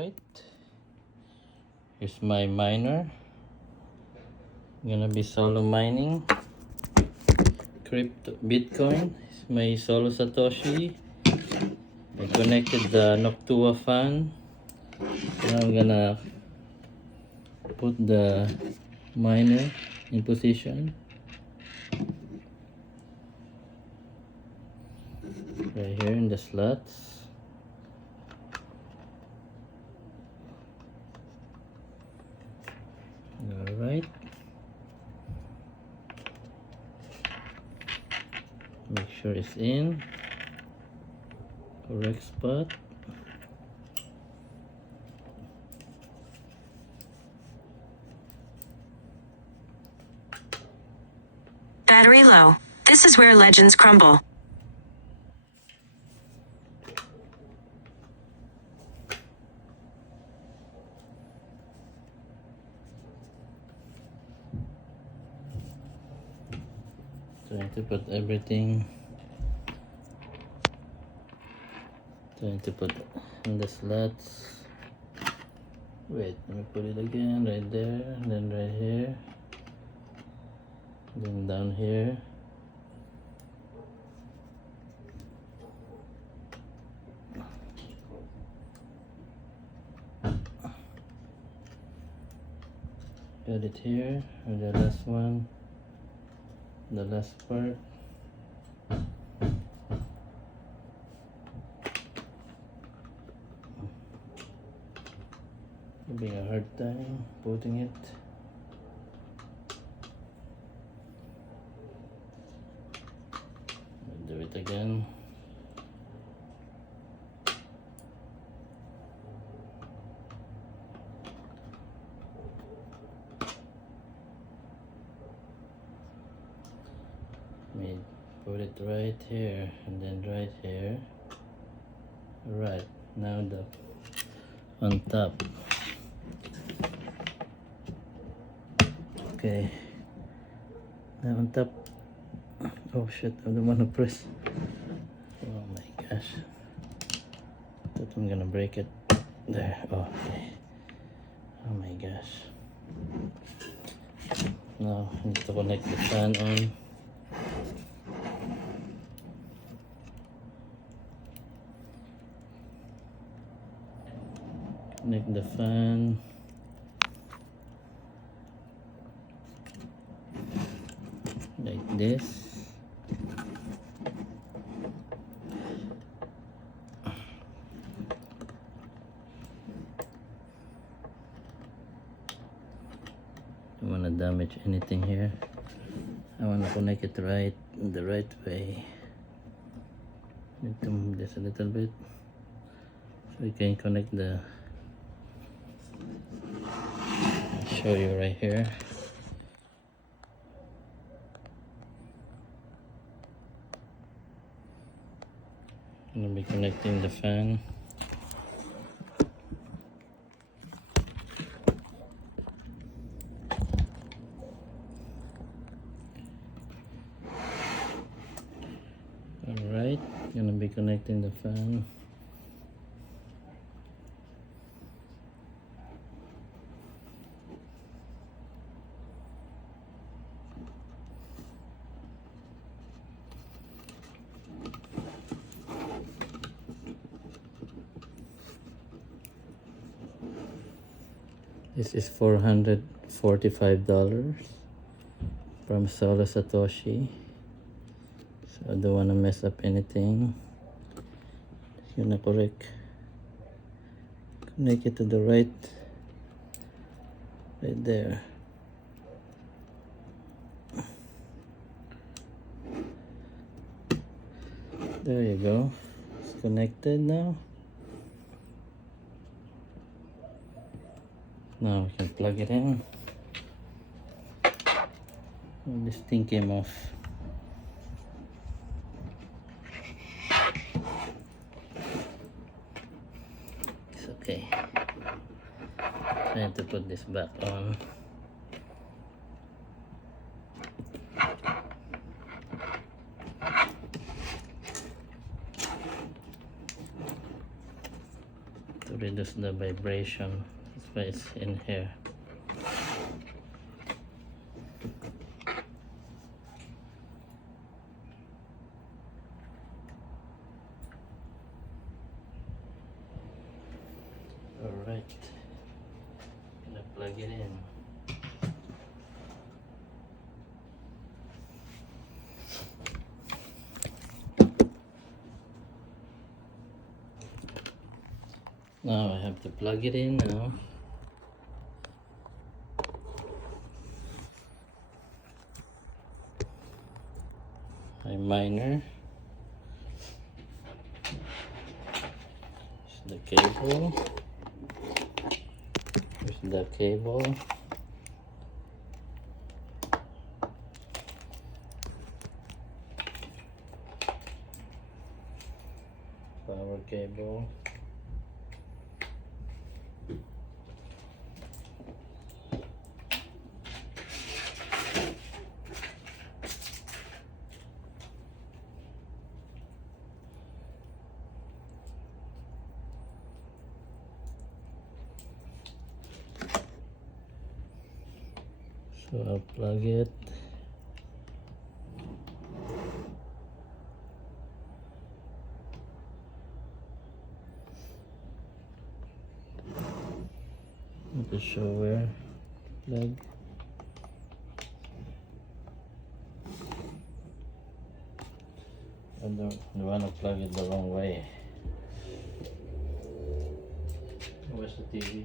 Alright, here's my miner. I'm gonna be solo mining crypto Bitcoin. It's my solo Satoshi. I connected the Noctua fan. Now I'm gonna put the miner in position right here in the slots. Alright, make sure it's in correct spot. Battery low. This is where legends crumble. Trying to put everything. Trying to put in the slots. Wait, let me put it again. Right there, then right here, then down here. Got it here, and the last one, the last part. Having a hard time putting it. I'll do it again. Put it right here and then right here. Right, now the on top. Okay, now on top. Oh shit, I don't want to press. Oh my gosh, thought I'm gonna break it. There, oh, okay. Oh my gosh. Now I need to connect the fan on. Connect the fan. Like this. Don't want to damage anything here. I want to connect it right the right way. Need to move this a little bit so we can connect the. I'll show you right here. I'm gonna be connecting the fan. Alright, gonna be connecting the fan. This is $445 from Solo Satoshi. So I don't want to mess up anything. Just gonna connect it to the right there. There you go. It's connected now. Now we can plug it in. Oh, this thing came off. It's okay. Trying to put this back on. to reduce the vibration. That's why it's in here. Alright, gonna plug it in. Now I have to plug it in now. My miner. Here's the cable. Here's the cable. Power cable. So I'll plug it. To show where plug. I don't want to plug it the wrong way. Where's the TV?